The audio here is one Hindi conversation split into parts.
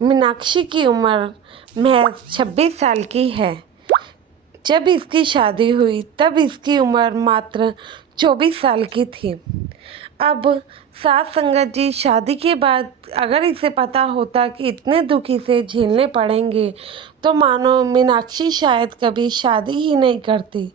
मीनाक्षी की उम्र महज 26 साल की है। जब इसकी शादी हुई तब इसकी उम्र मात्र 24 साल की थी। अब सास संगत जी, शादी के बाद अगर इसे पता होता कि इतने दुख इसे झेलने पड़ेंगे तो मानो मीनाक्षी शायद कभी शादी ही नहीं करती।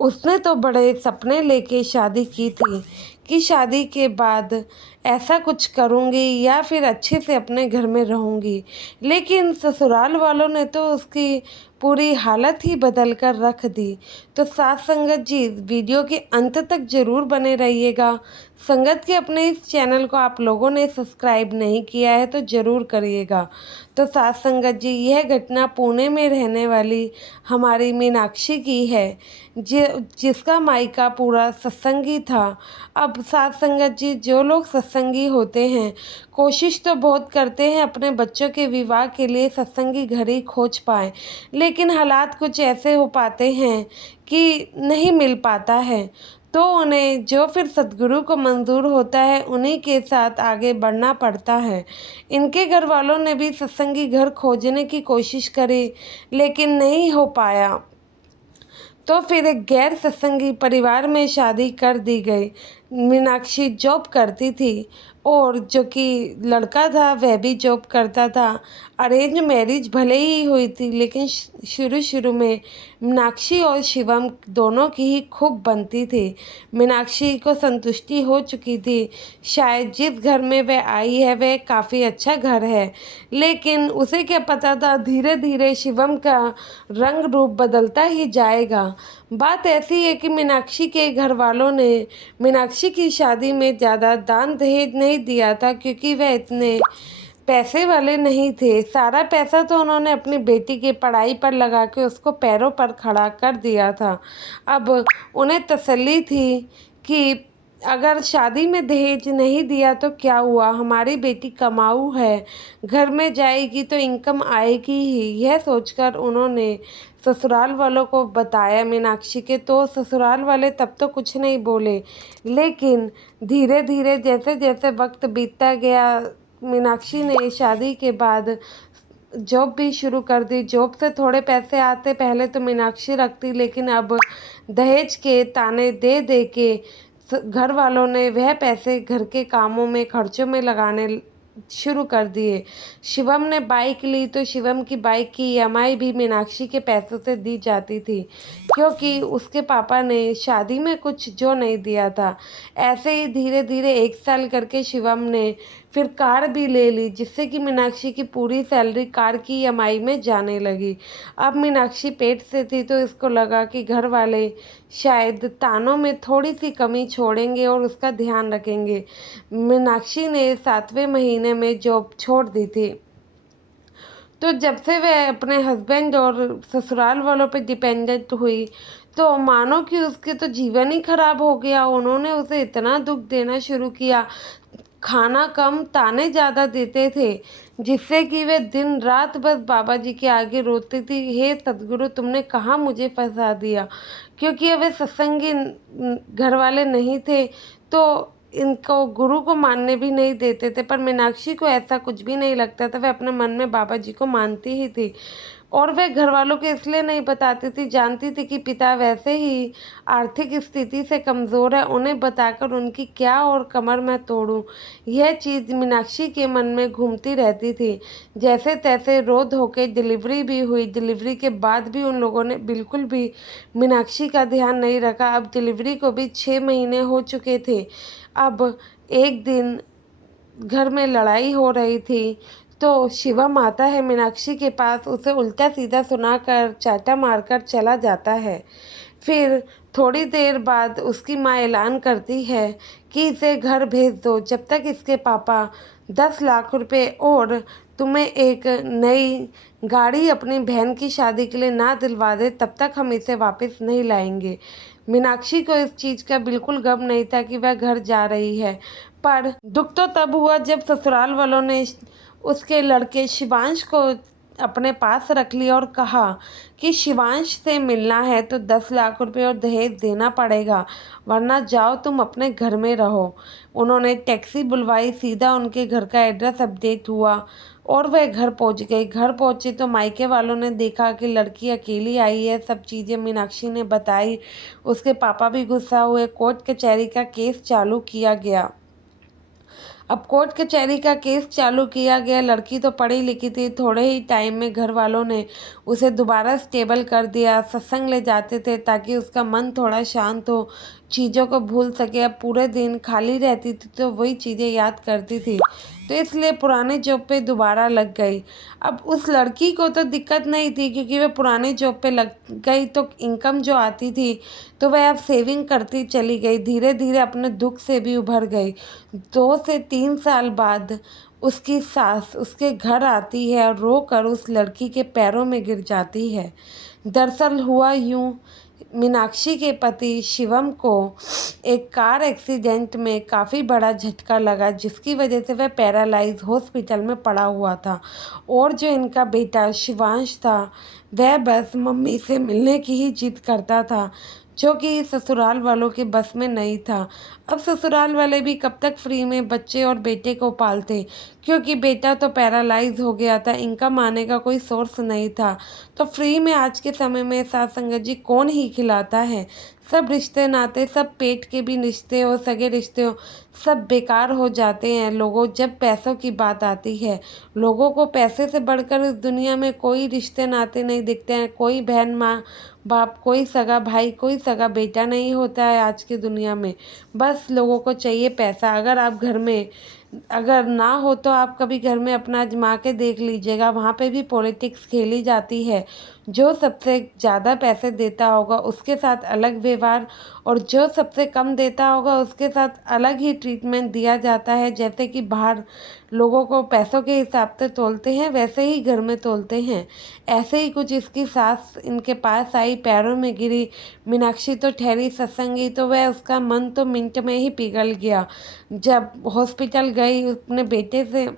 उसने तो बड़े सपने लेके शादी की थी कि शादी के बाद ऐसा कुछ करूँगी या फिर अच्छे से अपने घर में रहूँगी, लेकिन ससुराल वालों ने तो उसकी पूरी हालत ही बदल कर रख दी। तो साथ संगत जी, वीडियो के अंत तक ज़रूर बने रहिएगा। संगत के अपने इस चैनल को आप लोगों ने सब्सक्राइब नहीं किया है तो ज़रूर करिएगा। तो साथ संगत जी, यह घटना पुणे में रहने वाली हमारी मीनाक्षी की है, जिसका मायका पूरा सत्संगी था। अब साथ संगत जी, जो लोग सत्संगी होते हैं कोशिश तो बहुत करते हैं अपने बच्चों के विवाह के लिए सत्संगी घर ही खोज पाएँ, लेकिन हालात कुछ ऐसे हो पाते हैं कि नहीं मिल पाता है। तो उन्हें जो फिर सद्गुरु को मंज़ूर होता है उन्हीं के साथ आगे बढ़ना पड़ता है। इनके घर वालों ने भी सत्संगी घर खोजने की कोशिश करी, लेकिन नहीं हो पाया। तो फिर एक गैर सत्संगी परिवार में शादी कर दी गई। मीनाक्षी जॉब करती थी और जो कि लड़का था वह भी जॉब करता था। अरेंज मैरिज भले ही हुई थी, लेकिन शुरू शुरू में मीनाक्षी और शिवम दोनों की ही खूब बनती थी। मीनाक्षी को संतुष्टि हो चुकी थी, शायद जिस घर में वह आई है वह काफ़ी अच्छा घर है, लेकिन उसे क्या पता था धीरे धीरे शिवम का रंग रूप बदलता ही जाएगा। बात ऐसी है कि मीनाक्षी के घर वालों ने मीनाक्षी की शादी में ज़्यादा दान दहेज नहीं दिया था, क्योंकि वह इतने पैसे वाले नहीं थे। सारा पैसा तो उन्होंने अपनी बेटी की पढ़ाई पर लगा के उसको पैरों पर खड़ा कर दिया था। अब उन्हें तसल्ली थी कि अगर शादी में दहेज नहीं दिया तो क्या हुआ, हमारी बेटी कमाऊ है, घर में जाएगी तो इनकम आएगी ही। यह सोचकर उन्होंने ससुराल वालों को बताया मीनाक्षी के, तो ससुराल वाले तब तो कुछ नहीं बोले, लेकिन धीरे धीरे जैसे जैसे वक्त बीतता गया मीनाक्षी ने शादी के बाद जॉब भी शुरू कर दी। जॉब से थोड़े पैसे आते, पहले तो मीनाक्षी रखती, लेकिन अब दहेज के ताने दे दे के घर वालों ने वह पैसे घर के कामों में खर्चों में लगाने शुरू कर दिए। शिवम ने बाइक ली तो शिवम की बाइक की ईएमआई भी मीनाक्षी के पैसों से दी जाती थी, क्योंकि उसके पापा ने शादी में कुछ जो नहीं दिया था। ऐसे ही धीरे धीरे 1 साल करके शिवम ने फिर कार भी ले ली, जिससे कि मीनाक्षी की पूरी सैलरी कार की ईएमआई में जाने लगी। अब मीनाक्षी पेट से थी तो इसको लगा कि घर वाले शायद तानों में थोड़ी सी कमी छोड़ेंगे और उसका ध्यान रखेंगे। मीनाक्षी ने 7वें महीने में जॉब छोड़ दी थी। तो जब से वह अपने हस्बैंड और ससुराल वालों पे डिपेंडेंट हुई तो मानो कि उसके तो जीवन ही खराब हो गया। उन्होंने उसे इतना दुख देना शुरू किया, खाना कम ताने ज़्यादा देते थे, जिससे कि वे दिन रात बस बाबा जी के आगे रोती थी, हे सतगुरु तुमने कहाँ मुझे फंसा दिया। क्योंकि अब वे सत्संगी घर वाले नहीं थे तो इनको गुरु को मानने भी नहीं देते थे, पर मीनाक्षी को ऐसा कुछ भी नहीं लगता था। वह अपने मन में बाबा जी को मानती ही थी, और वह घर वालों को इसलिए नहीं बताती थी, जानती थी कि पिता वैसे ही आर्थिक स्थिति से कमज़ोर है, उन्हें बताकर उनकी क्या और कमर मैं तोड़ूं। यह चीज़ मीनाक्षी के मन में घूमती रहती थी। जैसे तैसे रो धो के डिलीवरी भी हुई। डिलीवरी के बाद भी उन लोगों ने बिल्कुल भी मीनाक्षी का ध्यान नहीं रखा। अब डिलीवरी को भी 6 महीने हो चुके थे। अब एक दिन घर में लड़ाई हो रही थी तो शिवम आता है मीनाक्षी के पास, उसे उल्टा सीधा सुनाकर चाटा मारकर चला जाता है। फिर थोड़ी देर बाद उसकी माँ ऐलान करती है कि इसे घर भेज दो, जब तक इसके पापा 10 लाख रुपए और तुम्हें एक नई गाड़ी अपनी बहन की शादी के लिए ना दिलवा दे, तब तक हम इसे वापस नहीं लाएंगे। मीनाक्षी को इस चीज़ का बिल्कुल गम नहीं था कि वह घर जा रही है, पर दुख तो तब हुआ जब ससुराल वालों ने उसके लड़के शिवांश को अपने पास रख लिया और कहा कि शिवांश से मिलना है तो 10 लाख रुपए और दहेज देना पड़ेगा, वरना जाओ तुम अपने घर में रहो। उन्होंने टैक्सी बुलवाई, सीधा उनके घर का एड्रेस अपडेट हुआ। और वह घर पहुंच गई। घर पहुंची तो मायके वालों ने देखा कि लड़की अकेली आई है। सब चीज़ें मीनाक्षी ने बताई। उसके पापा भी गुस्सा हुए। कोर्ट कचहरी का केस चालू किया गया। अब कोर्ट कचहरी का केस चालू किया गया। लड़की तो पढ़ी लिखी थी। थोड़े ही टाइम में घर वालों ने उसे दोबारा स्टेबल कर दिया। सत्संग ले जाते थे ताकि उसका मन थोड़ा शांत हो, चीज़ों को भूल सके। अब पूरे दिन खाली रहती थी तो वही चीज़ें याद करती थी, तो इसलिए पुराने जॉब पे दोबारा लग गई। अब उस लड़की को तो दिक्कत नहीं थी क्योंकि वह पुराने जॉब पे लग गई तो इनकम जो आती थी तो वह अब सेविंग करती चली गई। धीरे धीरे अपने दुख से भी उभर गई। 2 से 3 साल बाद उसकी सास उसके घर आती है और रोकर उस लड़की के पैरों में गिर जाती है। दरअसल हुआ यूं, मीनाक्षी के पति शिवम को एक कार एक्सीडेंट में काफ़ी बड़ा झटका लगा, जिसकी वजह से वह पैरालाइज हॉस्पिटल में पड़ा हुआ था। और जो इनका बेटा शिवांश था वह बस मम्मी से मिलने की ही जिद करता था, जो कि ससुराल वालों के बस में नहीं था। अब ससुराल वाले भी कब तक फ्री में बच्चे और बेटे को पालते, क्योंकि बेटा तो पैरालाइज हो गया था, इनकम आने का कोई सोर्स नहीं था। तो फ्री में आज के समय में साथ संगत जी कौन ही खिलाता है। सब रिश्ते नाते, सब पेट के भी रिश्ते हो, सगे रिश्ते हो, सब बेकार हो जाते हैं लोगों जब पैसों की बात आती है। लोगों को पैसे से बढ़कर इस दुनिया में कोई रिश्ते नाते नहीं दिखते हैं। कोई बहन माँ बाप, कोई सगा भाई, कोई सगा बेटा नहीं होता है आज की दुनिया में। बस लोगों को चाहिए पैसा। अगर आप घर में अगर ना हो तो आप कभी घर में अपना आजमा के देख लीजिएगा, वहाँ पे भी पॉलिटिक्स खेली जाती है। जो सबसे ज़्यादा पैसे देता होगा उसके साथ अलग व्यवहार, और जो सबसे कम देता होगा उसके साथ अलग ही ट्रीटमेंट दिया जाता है। जैसे कि बाहर लोगों को पैसों के हिसाब से तोलते हैं, वैसे ही घर में तोलते हैं। ऐसे ही कुछ इसकी सास इनके पास आई, पैरों में गिरी। मीनाक्षी तो ठहरी सत्संगी, तो वह उसका मन तो मिनट में ही पिघल गया। जब हॉस्पिटल गई अपने बेटे से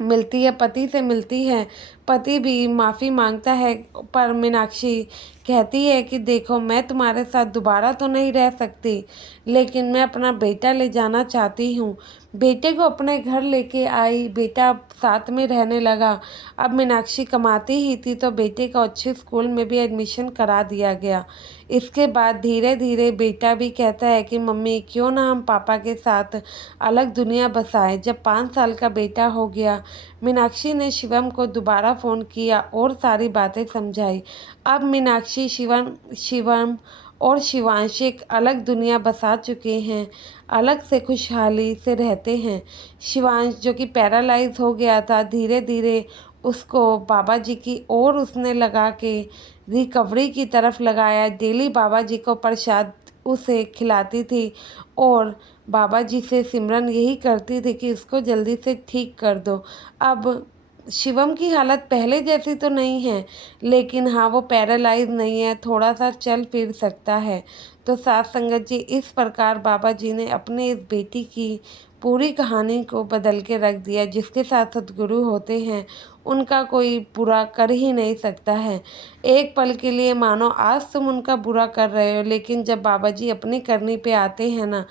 मिलती है, पति से मिलती है, पति भी माफ़ी मांगता है, पर मीनाक्षी कहती है कि देखो, मैं तुम्हारे साथ दोबारा तो नहीं रह सकती, लेकिन मैं अपना बेटा ले जाना चाहती हूँ। बेटे को अपने घर लेके आई, बेटा साथ में रहने लगा। अब मीनाक्षी कमाती ही थी तो बेटे को अच्छे स्कूल में भी एडमिशन करा दिया गया। इसके बाद धीरे धीरे बेटा भी कहता है कि मम्मी क्यों ना हम पापा के साथ अलग दुनिया बसाएं। जब 5 साल का बेटा हो गया, मीनाक्षी ने शिवम को दोबारा फ़ोन किया और सारी बातें समझाई। अब मीनाक्षी शिवम और शिवांश एक अलग दुनिया बसा चुके हैं, अलग से खुशहाली से रहते हैं। शिवांश जो कि पैरालाइज हो गया था, धीरे धीरे उसको बाबा जी की ओर उसने लगा के रिकवरी की तरफ लगाया। डेली बाबा जी को प्रसाद उसे खिलाती थी और बाबा जी से सिमरन यही करती थी कि इसको जल्दी से ठीक कर दो। अब शिवम की हालत पहले जैसी तो नहीं है, लेकिन हाँ, वो पैरालाइज नहीं है, थोड़ा सा चल फिर सकता है। तो साथ संगत जी, इस प्रकार बाबा जी ने अपने इस बेटी की पूरी कहानी को बदल के रख दिया। जिसके साथ सद्गुरु होते हैं उनका कोई बुरा कर ही नहीं सकता है। एक पल के लिए मानो आज तुम उनका बुरा कर रहे हो, लेकिन जब बाबा जी अपनी करनी पे आते हैं ना,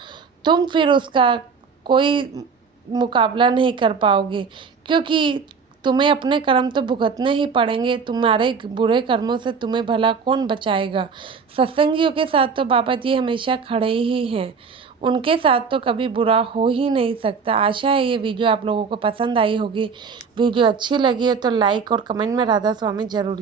तुम फिर उसका कोई मुकाबला नहीं कर पाओगे, क्योंकि तुम्हें अपने कर्म तो भुगतने ही पड़ेंगे। तुम्हारे बुरे कर्मों से तुम्हें भला कौन बचाएगा। सत्संगियों के साथ तो बाबा जी हमेशा खड़े ही हैं, उनके साथ तो कभी बुरा हो ही नहीं सकता। आशा है ये वीडियो आप लोगों को पसंद आई होगी। वीडियो अच्छी लगी है तो लाइक और कमेंट में राधा स्वामी जरूर